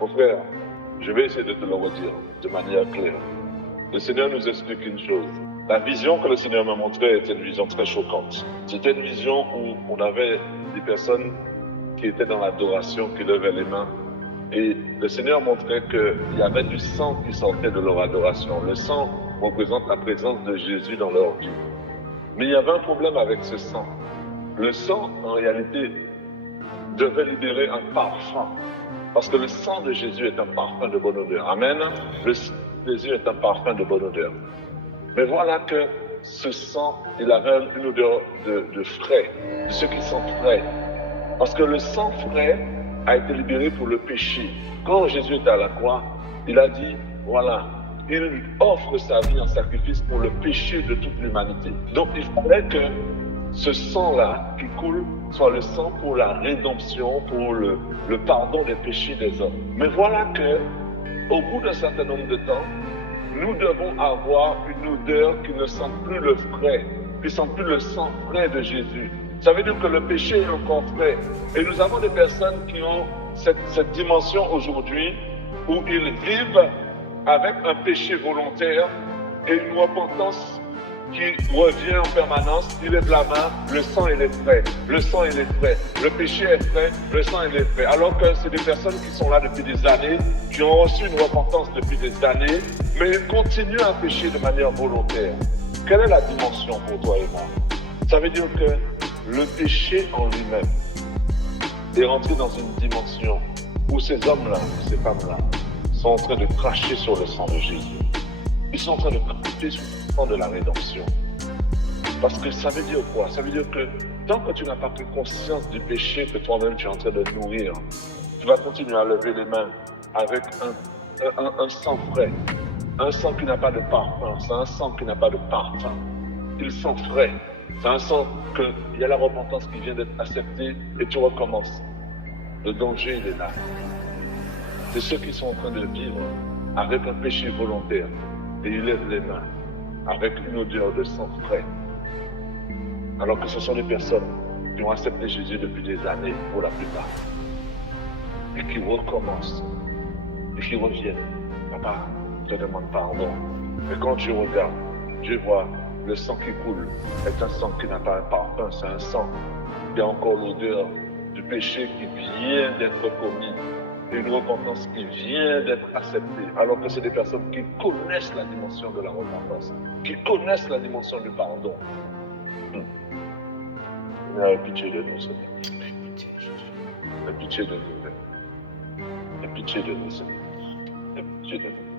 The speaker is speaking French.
Mon frère, je vais essayer de te le redire de manière claire. Le Seigneur nous explique une chose. La vision que le Seigneur m'a montrée était une vision très choquante. C'était une vision où on avait des personnes qui étaient dans l'adoration, qui levaient les mains. Et le Seigneur montrait qu'il y avait du sang qui sortait de leur adoration. Le sang représente la présence de Jésus dans leur vie. Mais il y avait un problème avec ce sang. Le sang, en réalité, devait libérer un parfum. Parce que le sang de Jésus est un parfum de bonne odeur. Amen. Le sang de Jésus est un parfum de bonne odeur. Mais voilà que ce sang, il avait une odeur de frais, de ceux qui sont frais. Parce que le sang frais a été libéré pour le péché. Quand Jésus était à la croix, il a dit, voilà, il offre sa vie en sacrifice pour le péché de toute l'humanité. Donc il fallait que ce sang-là qui coule soit le sang pour la rédemption, pour le pardon des péchés des hommes. Mais voilà que, au bout d'un certain nombre de temps, nous devons avoir une odeur qui ne sent plus le frais, qui ne sent plus le sang frais de Jésus. Ça veut dire que le péché est encore frais. Et nous avons des personnes qui ont cette dimension aujourd'hui où ils vivent avec un péché volontaire et une repentance qui revient en permanence. Il lève la main, le sang il est frais, le sang il est frais, le péché est frais, le sang il est frais. Alors que c'est des personnes qui sont là depuis des années, qui ont reçu une repentance depuis des années, mais ils continuent à pécher de manière volontaire. Quelle est la dimension pour toi et moi? Ça veut dire que le péché en lui-même est rentré dans une dimension où ces hommes-là, ces femmes-là, sont en train de cracher sur le sang de Jésus. Ils sont en train de cracher sur le sang de la rédemption. Parce que ça veut dire quoi? Ça veut dire que tant que tu n'as pas pris conscience du péché que toi-même tu es en train de nourrir, tu vas continuer à lever les mains avec un sang frais, un sang qui n'a pas de parfum. C'est un sang qui n'a pas de parfum. Il sent frais. C'est un sang qu'il y a la repentance qui vient d'être acceptée et tu recommences. Le danger, il est là. C'est ceux qui sont en train de vivre avec un péché volontaire et ils lèvent les mains avec une odeur de sang frais. Alors que ce sont des personnes qui ont accepté Jésus depuis des années pour la plupart et qui recommencent et qui reviennent. Papa, je te demande pardon. Mais quand Dieu regarde, Dieu voit le sang qui coule est un sang qui n'a pas un parfum, c'est un sang qui a encore l'odeur du péché qui vient d'être commis. Une repentance qui vient d'être acceptée, alors que c'est des personnes qui connaissent la dimension de la repentance, qui connaissent la dimension du pardon. Aie pitié de nous, Seigneur. Aie pitié de nous, Seigneur. Aie pitié de nous, Seigneur. Aie pitié de nous.